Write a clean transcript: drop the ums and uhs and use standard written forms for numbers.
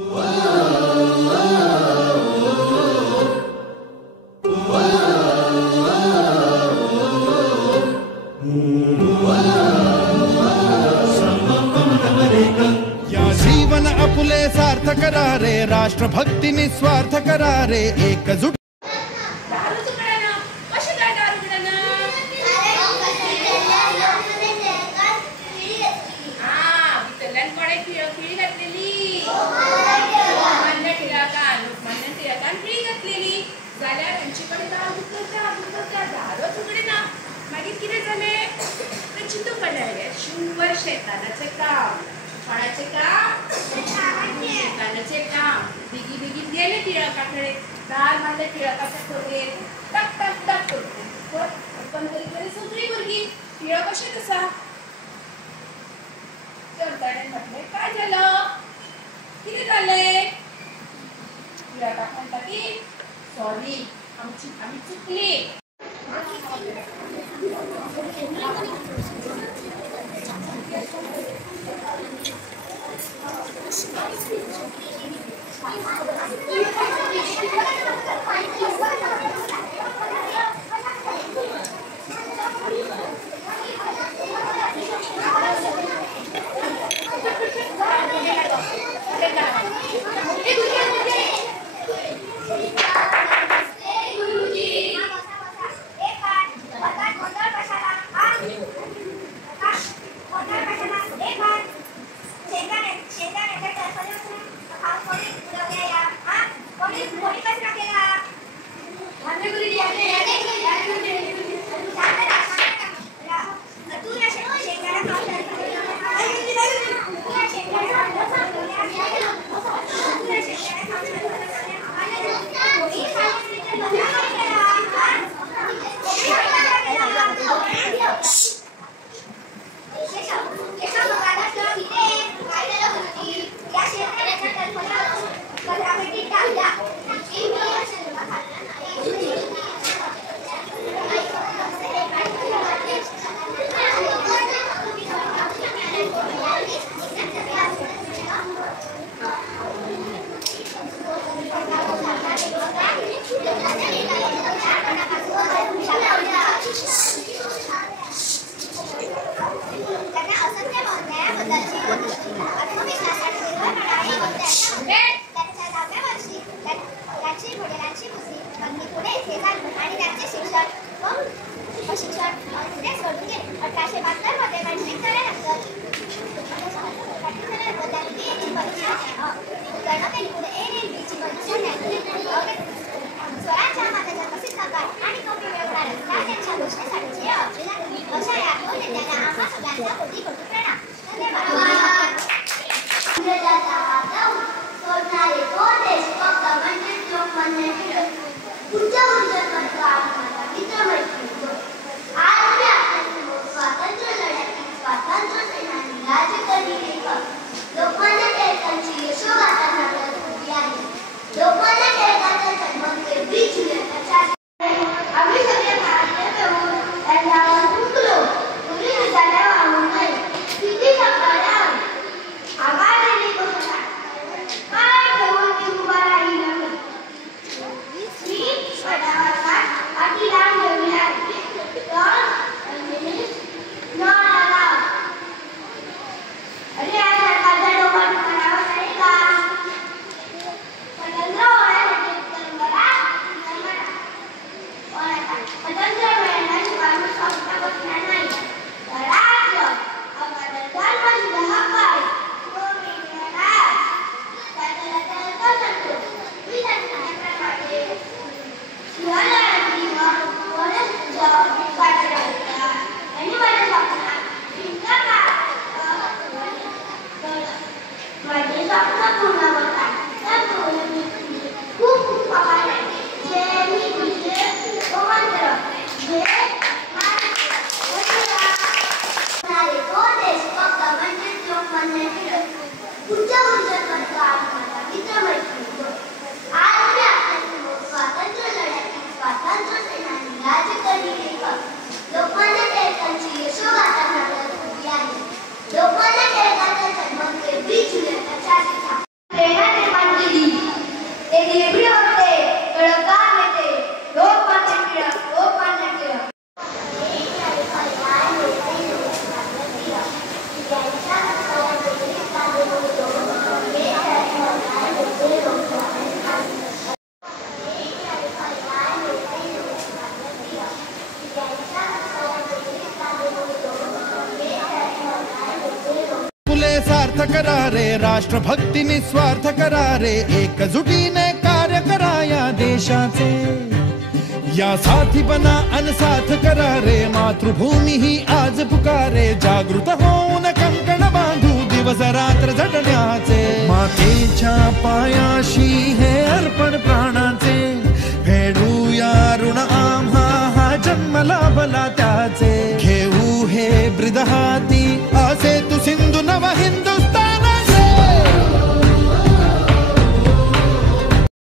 जीवन आपुले सार्थ करारे, राष्ट्रभक्ती निस्वार्थ करारे, एकजूट शेतानाचे काम, फळाचे काम, शेतानाचे काम, बिगी बिगी गेले टिळकाकडे, दार मारले टिळकाच्या खोलीत, टक टक टक करतो. पण तरी सुधरी मुलगी टिळक कशी कसा चौथाने म्हटले, काय झालं, किती झाले? टिळका म्हणतात की सॉरी, आम्ही चुकली. लोकमान्य टिळकांचा जन्म 23 जुलै 1866 करा रे, राष्ट्रभक्ती निस्वार्थ करा रे, एकजुटीने कार्य करा या देशाचे. या साथी बना अन साथ करा रे, मातृभूमी ही आज पुकारे. जागृत होऊन कंकण बांधू दिवस रात्र झटण्याचे. मातेच्या पायाशी हे अर्पण प्राणाचे, फेडूया ऋण आम्हा हा जन्म लाभला त्याचे. घेऊ हे ब्रीद हाती